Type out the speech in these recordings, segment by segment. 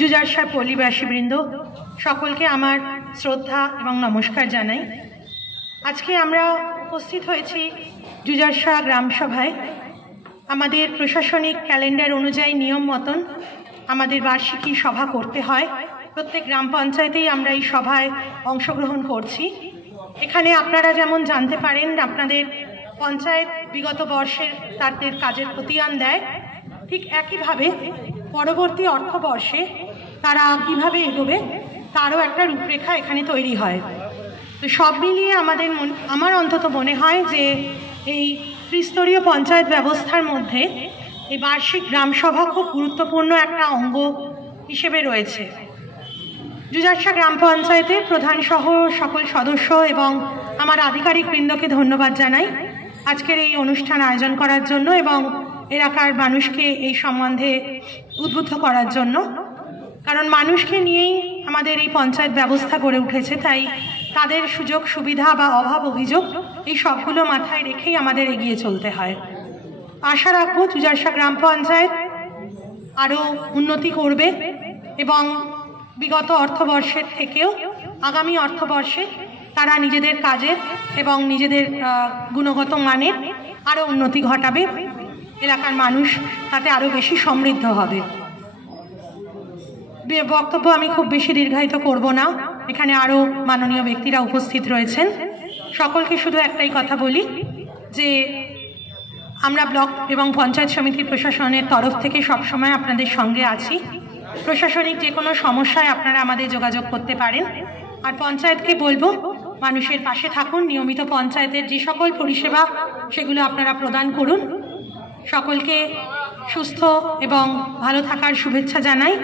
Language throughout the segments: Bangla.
জুজারশাহ পল্লীবাসীবৃন্দ সকলকে আমার শ্রদ্ধা এবং নমস্কার জানাই। আজকে আমরা উপস্থিত হয়েছি জুজারশাহ গ্রামসভায়। আমাদের প্রশাসনিক ক্যালেন্ডার অনুযায়ী নিয়ম মতন আমাদের বার্ষিকী সভা করতে হয়। প্রত্যেক গ্রাম পঞ্চায়েতেই আমরা এই সভায় অংশগ্রহণ করছি। এখানে আপনারা যেমন জানতে পারেন আপনাদের পঞ্চায়েত বিগত বর্ষের তাদের কাজের খতিয়ান দেয়, ঠিক একইভাবে পরবর্তী অর্থবর্ষে তারা কীভাবে এগোবে তারও একটা রূপরেখা এখানে তৈরি হয়। তো সব মিলিয়ে আমার অন্তত মনে হয় যে এই ত্রিস্তরীয় পঞ্চায়েত ব্যবস্থার মধ্যে এই বার্ষিক গ্রামসভা খুব গুরুত্বপূর্ণ একটা অঙ্গ হিসেবে রয়েছে। জুজারশাহ গ্রাম পঞ্চায়েতের প্রধান সহ সকল সদস্য এবং আমার আধিকারিকবৃন্দকে ধন্যবাদ জানাই আজকের এই অনুষ্ঠান আয়োজন করার জন্য এবং এলাকার মানুষকে এই সম্বন্ধে উদ্বুদ্ধ করার জন্য। কারণ মানুষকে নিয়েই আমাদের এই পঞ্চায়েত ব্যবস্থা গড়ে উঠেছে, তাই তাদের সুযোগ সুবিধা বা অভাব অভিযোগ এই সবগুলো মাথায় রেখেই আমাদের এগিয়ে চলতে হয়। আশা রাখবো জুজারশাহ গ্রাম পঞ্চায়েত আরও উন্নতি করবে এবং বিগত অর্থবর্ষের থেকেও আগামী অর্থবর্ষে তারা নিজেদের কাজের এবং নিজেদের গুণগত মানের আরও উন্নতি ঘটাবে। এলাকার মানুষ তাতে আরও বেশি সমৃদ্ধ হবে। বক্তব্য আমি খুব বেশি দীর্ঘায়িত করব না, এখানে আরও মাননীয় ব্যক্তিরা উপস্থিত রয়েছেন। সকলকে শুধু একটাই কথা বলি যে আমরা ব্লক এবং পঞ্চায়েত সমিতি প্রশাসনের তরফ থেকে সবসময় আপনাদের সঙ্গে আছি। প্রশাসনিক যে কোনো সমস্যায় আপনারা আমাদের যোগাযোগ করতে পারেন। আর পঞ্চায়েতকে বলবো মানুষের পাশে থাকুন, নিয়মিত পঞ্চায়েতের যে সকল পরিষেবা সেগুলো আপনারা প্রদান করুন। সকলকে সুস্থ এবং ভালো থাকার শুভেচ্ছা জানাই।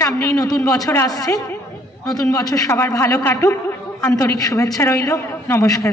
সামনেই নতুন বছর আসছে, নতুন বছর সবার ভালো কাটুক, আন্তরিক শুভেচ্ছা রইল। নমস্কার।